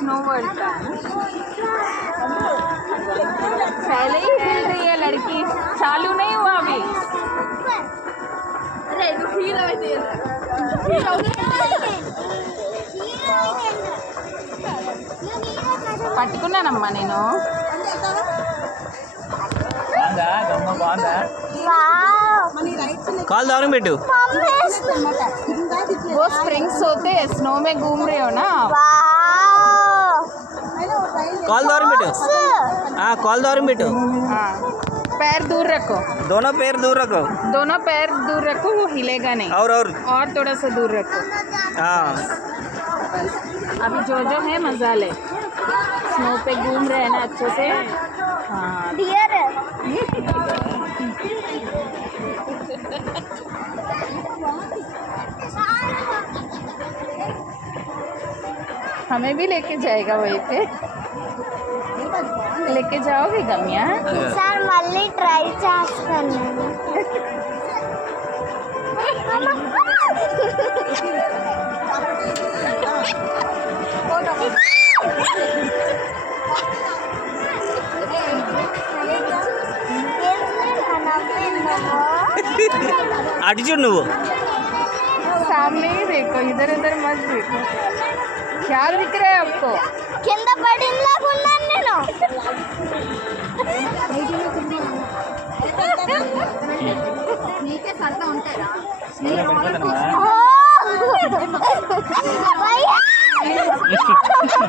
Snow world का पहले ही हिल रही है लड़की, चालू नहीं हुआ अभी। పట్టుకున్నానమ్మా నేను. కాల్ దూరం పెట్టు. वो स्प्रिंग्स होते हैं, स्नो में घूम रहे हो ना। కాల్ దూరం పెట్టు. కాల్ దూరం పెట్టు. पैर दूर रखो, दोनों पैर दूर रखो. दोनों पैर दूर रखो, वो हिलेगा नहीं. और थोड़ा सा दूर रखो. हाँ अभी जो है मजा ले, स्नो पे घूम रहे हैं ना अच्छे से. हाँ हमें भी लेके जाएगा वहीं पे. लेके जाओगे गम्या? सर मल्ली ट्राई చేస్తాను. అటు చూడు నువ్వు. सामने ही देखो, इधर उधर मत देखो. क्या दिख रहा है आपको? కింద పడినలాగా ఉన్నాను నేను. నీకే సరదా ఉంటారా?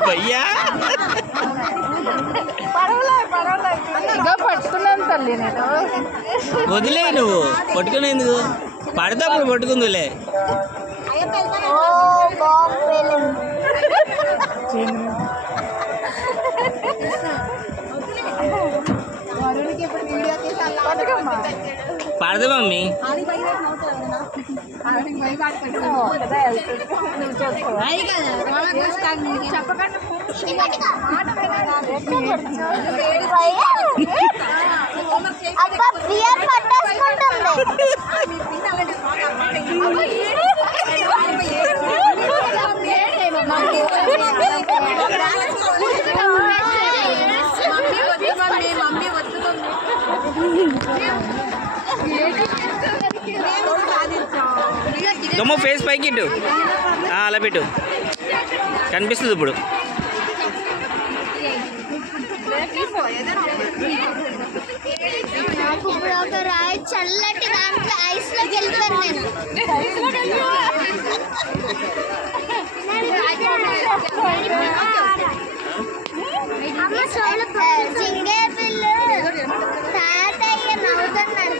భయ్యా ఇదో పట్టుకున్నాను తల్లి నేను. వదిలే నువ్వు పట్టుకునే ఎందుకు, పడితే అప్పుడు పట్టుకుందులే. పడదు మమ్మీ. అబ్బా బియర్ పట్టేసుకుంటుంది. దమ్ము ఫేస్ పైకి ఇటు. అలా పెట్టు, కనిపిస్తుంది ఇప్పుడు. నాకు ఇప్పుడు ఒక రాయి చల్లటి దాంట్లో ఐస్ లోకి వెళ్తాను నేను. జింగే పిల్లు తాతయ్య నవ్వుతున్నాడు.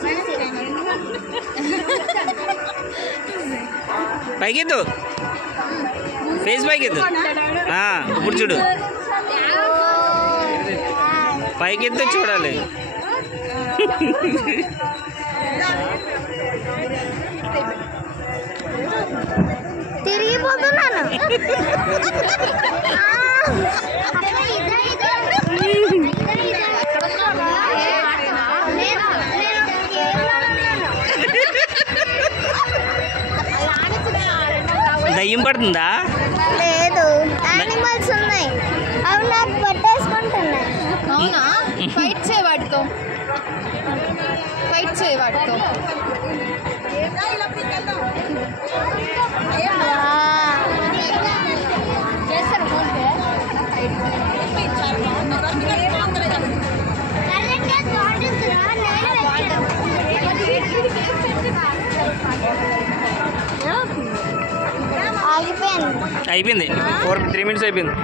పైకెత్తు, ఫేస్ పైకెత్తు. ఇప్పుడు చూడు, పైకెత్తు చూడాలి. తిరిగిపోతున్నాను. దయ్యం పడుతుందా? లేదు, యానిమల్స్ ఉన్నాయి, అవి నాకు పట్టేసుకుంటున్నాయి. అవునా? ఫైట్ చేయ వాటితో, ఫైట్ చేయ వాటితో. ఆగిపోయింది. అయిపోయింది, 3 minutes అయిపోయింది.